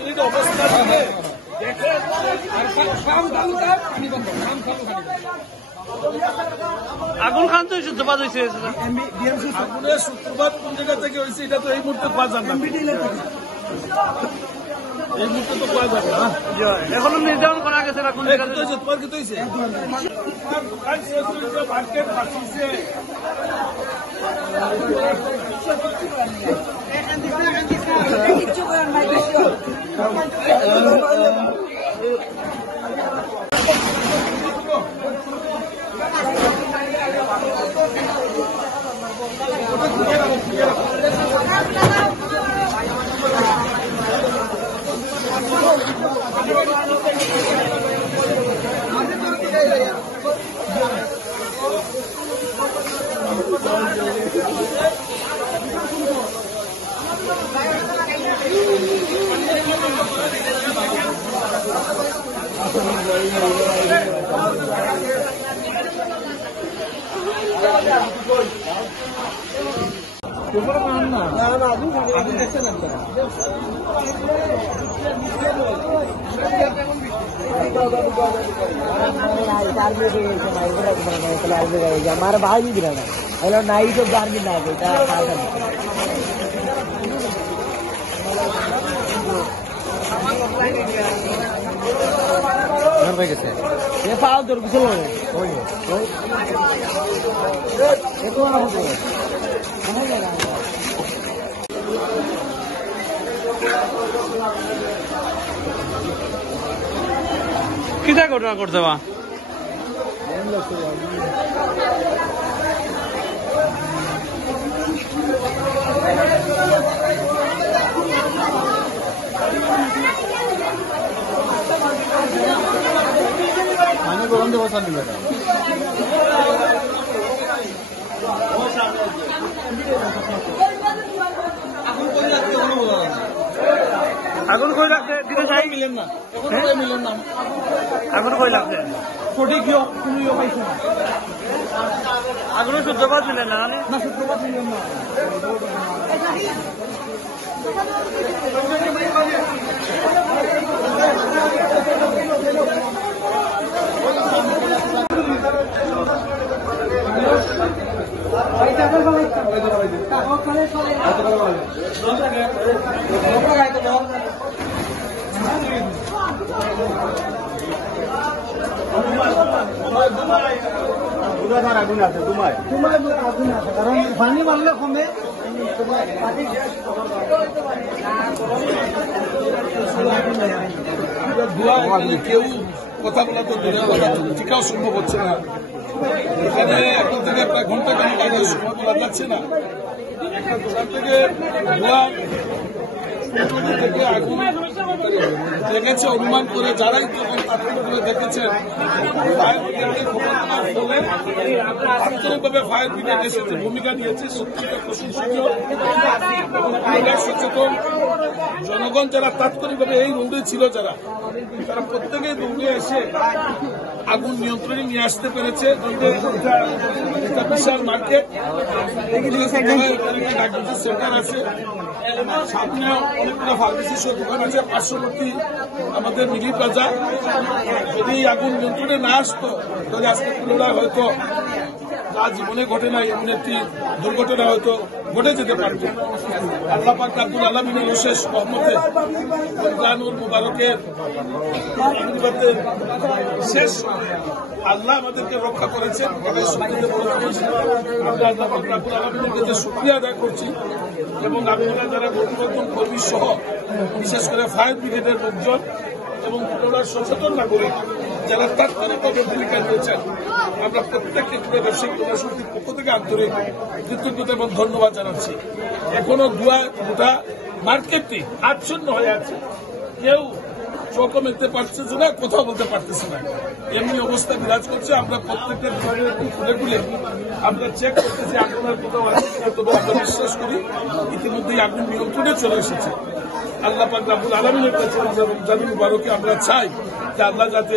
Minute অবস্থা আগুন খান তো সূত্রপাত হয়েছে আগুনের সূত্রপাত কোন জায়গা থেকে হয়েছে এটা তো এই মুহূর্তে পাওয়া যাবে না এই মুহূর্তে তো পাওয়া যাবে না এখনো নির্ধারণ করা গেছে না কোন জায়গাতে হয়েছে মার্কেট ফাঁসিছে हमारा भाई भी गिरा हेलो नाइट ऑफ गार्मिन आ गई ये फाल तो कुछ लोग কিটা ঘটনা করতে বা पानी को बंद बसा नहीं बेटा আগুন কই লাগছে দিতে চাই মিলেন না এখন কই মিলেন না আগুন কই লাগছে সঠিক কোনো ইয়ে পাইছে না আগুনের সূত্রপাত মিলেন না না সূত্রপাত মিলেন না আগুন আছে দুমায় আগুন আছে কারণ পানি মারলে কমে কেউ কথা বলা তো ঠিকাও সম্ভব হচ্ছে না এখানে এখন থেকে প্রায় ঘন্টা খানিক আগে সময় বলা যাচ্ছে না একটা দোকান থেকে ধোঁয়া থেকে আগুন দেখেছে অনুমান করে যারাই তখন তাৎক্ষণিকভাবে দেখেছেন ফায়ার ব্রিগেডকে খবর দেওয়ার ফলে তাৎক্ষণিকভাবে ফায়ার ব্রিগেড এসেছে ভূমিকা নিয়েছে সত্যিটা প্রশংসনীয় সচেতন জনগণ যারা তাৎক্ষণিকভাবে এই রোডে ছিল যারা তারা প্রত্যেকেই দৌড়ে এসে আগুন নিয়ন্ত্রণে নিয়ে আসতে পেরেছে একটা বিশাল মার্কেট সেন্টার আছে সামনে অনেকগুলো ফার্মেসি সহ দোকান আছে পার্শ্ববর্তী আমাদের মিলি প্লাজা যদি আগুন নিয়ন্ত্রণে না আসতো তাহলে আজকে পুনরায় হয়তো যা জীবনে ঘটে নাই এমন একটি দুর্ঘটনা হয়তো ঘটে যেতে পারত আল্লাহ পাক আব্দুল আলমিনের বিশেষ রহমতে রমজানুল মুবারকের আশীর্বাদের শেষ আল্লাহ আমাদেরকে রক্ষা করেছেন আমরা আল্লাহ পাক আব্দুল আলমিনের কাছে শুকরিয়া আদায় করছি এবং আপনারা যারা নতুন কর্মী সহ বিশেষ করে ফায়ার ব্রিগেডের লোকজন এবং পুনরায় সচেতন নাগরিক যারা তাৎক্ষণিকভাবে ভূমিকা নিয়েছেন আমরা প্রত্যেককে পুরো ব্যবসায়িক সমিতির পক্ষ থেকে আন্তরিক কৃতজ্ঞতা এবং ধন্যবাদ জানাচ্ছি এখনো গোটা মার্কেটটি আচ্ছন্ন হয়ে আছে কেউ চোখও মেলতে পারতেছে না, কোথাও বলতে পারতেছে না, এমনি অবস্থা বিরাজ করছে। আমরা প্রত্যেকটা বিভাগের খুলে খুলে আমরা চেক করতেছি আগুনের কোথাও আছে কিনা, তবে আমরা বিশ্বাস করি ইতিমধ্যেই আগুন নিয়ন্ত্রণে চলে এসেছে। আল্লাহ পাক রব্বুল আলামিনের কাছে আমরা রমজান মুবারকে আমরা চাই যে আল্লাহ যাতে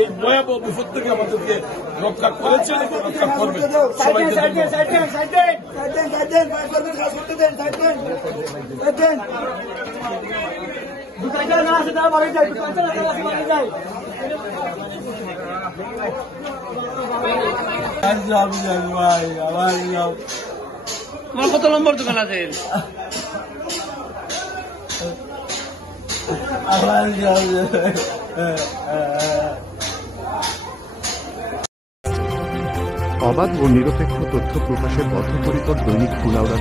এই ভয়াবহ বিপদ থেকে আমাদেরকে রক্ষা করেছেন এবং রক্ষা করবে। সবাইকে তোমার কত নম্বর দোকান আছে? অবাধ ও নিরপেক্ষ তথ্য প্রকাশের বদ্ধপরিকর দৈনিক কুলাউড়া